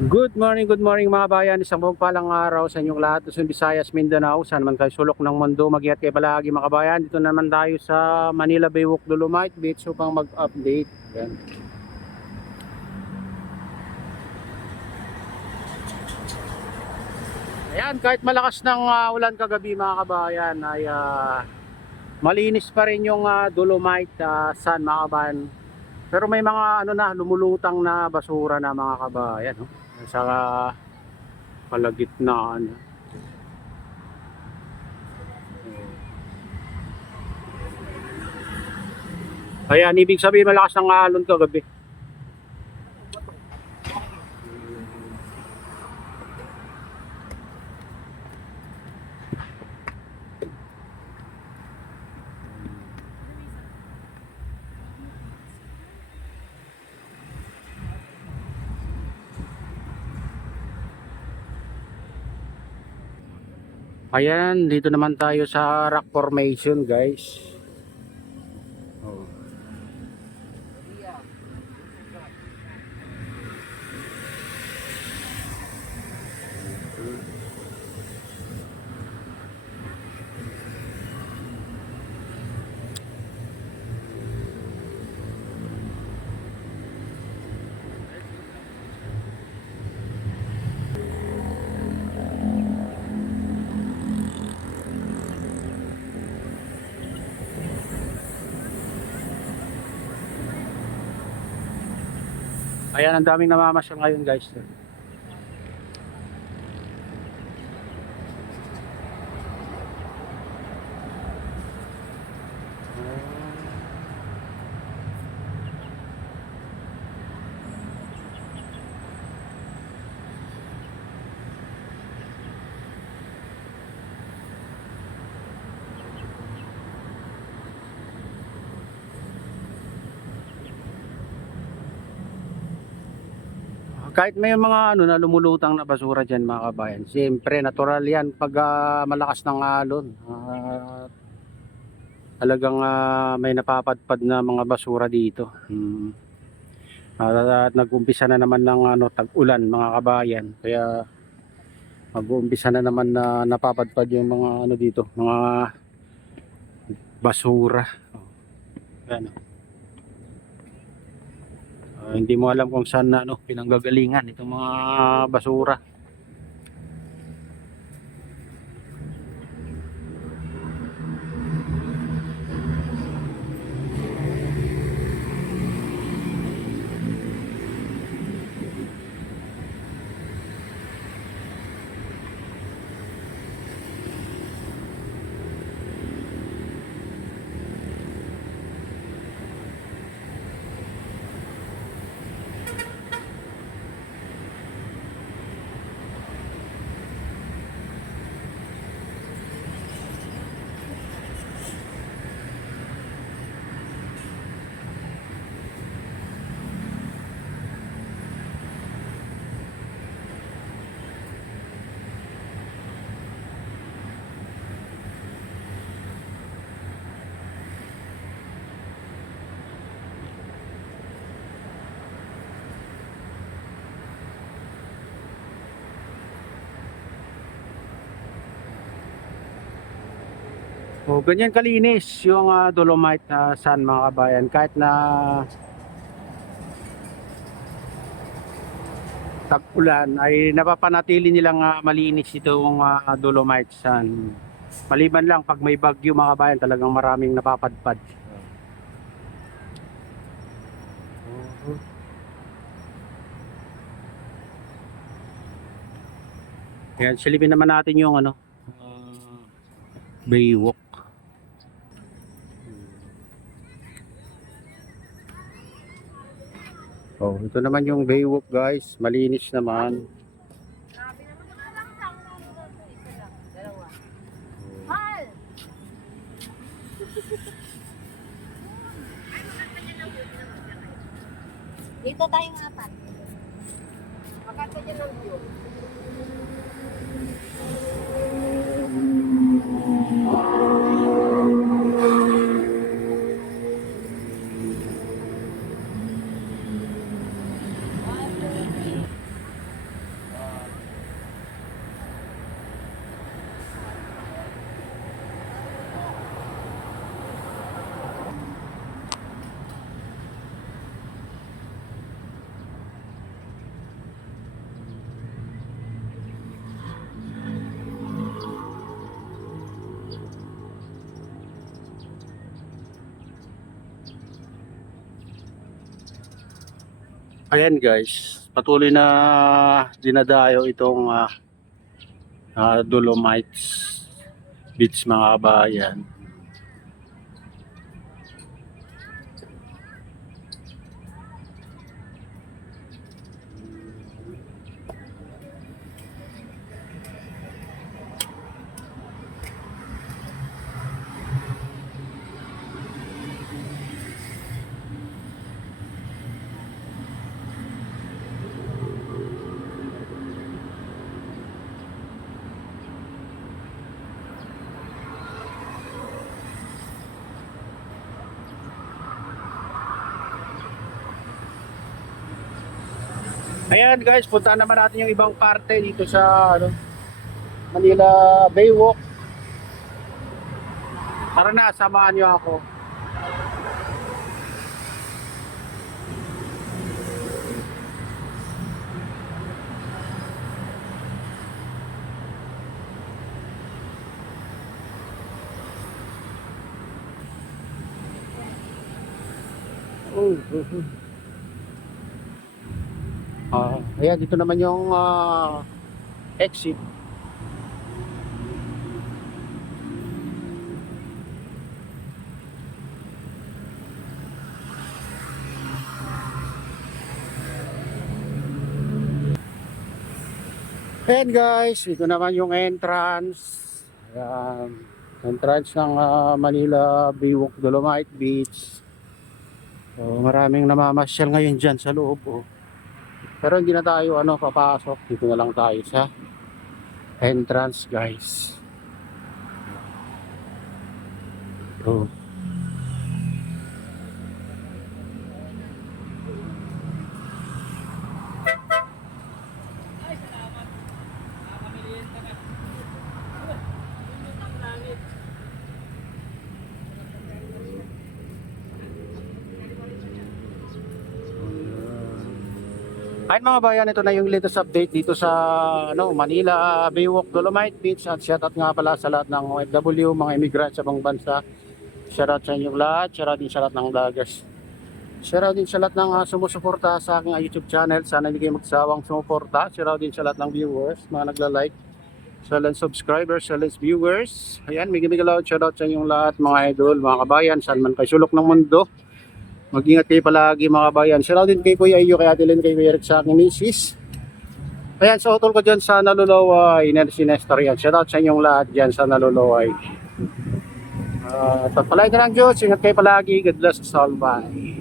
Good morning mga bayan. Isang buong palang araw sa inyong lahat. Luzon, Visayas, Mindanao. Saan man kayo sulok ng mundo, mag-iat kayo palagi mga kabayan. Dito naman tayo sa Manila Baywalk Dolomite Beach upang mag-update. Yan. Ayan, kahit malakas ng ulan kagabi mga kabayan ay malinis pa rin yung Dolomite Sand mga kabayan. Pero may mga lumulutang na basura na mga kabayan. No? Sa kalagitnaan. Ayan, ibig sabihin malakas ng alon kagabi. Ayan, dito naman tayo sa rock formation, guys. Oh. Ayan, ang daming namamasyal ngayon, guys. Kahit may mga na lumulutang na basura dyan mga kabayan, siyempre natural yan pag malakas ng alon. Talagang may napapadpad na mga basura dito. At nag-umpisa na naman ng tag-ulan mga kabayan, kaya mag-uumpisa na naman na napapadpad yung mga dito, mga basura. Ayan. Hindi mo alam kung saan na pinanggagalingan itong mga basura. O, ganyan kalinis yung Dolomite Sand mga kabayan, kahit na tag-ulan ay napapanatili nilang malinis itong Dolomite Sand. Maliban lang pag may bagyo mga kabayan, talagang maraming napapadpad. Yan, silipin naman natin yung Baywalk. Oh, ito naman yung Baywalk, guys. Malinis naman. Dito tayong apat. Magkanta dyan ng view. Ayan guys, patuloy na dinadayo itong Dolomites Beach mga kabayan. Ayan guys, punta naman natin yung ibang parte dito sa Manila Baywalk. Tara na, samahan niyo ako. Ayan, dito naman yung exit. Ayan guys, ito naman yung entrance. Ayan, entrance ng Manila Baywalk Dolomite Beach. So, maraming namamasyal ngayon dyan sa loob. Oh. Pero hindi na tayo papasok. Dito na lang tayo sa entrance guys. Oh. Ay mga bayan, ito na yung latest update dito sa Manila Baywalk Dolomite Beach. At shoutout nga pala sa lahat ng OFW, mga immigrant sa ibang bansa. Shoutout sa inyong lahat, shoutout din sa lahat ng vloggers. Shoutout din sa lahat ng sumusuporta sa aking YouTube channel. Sana hindi kayo magsawang sumuporta. Shoutout din sa lahat ng viewers, mga nagla-like, sa lahat ng subscribers, sa lahat ng viewers. Ayan, may galaw, shoutout sa inyong lahat mga idol, mga kabayan, saan man kayo sulok ng mundo. Mag-ingat kayo palagi mga bayan. Shoutout din kay Kuya Iyo, kay Ate Lynn, kay Kuya Eric sa aking misis. Ayan, sa utol ko dyan sa Nalulaway, si Nestor yan. Shoutout sa inyong lahat dyan sa Nalulaway. At palagi ka ng Diyos, ingat kayo palagi. God bless us all. Bye.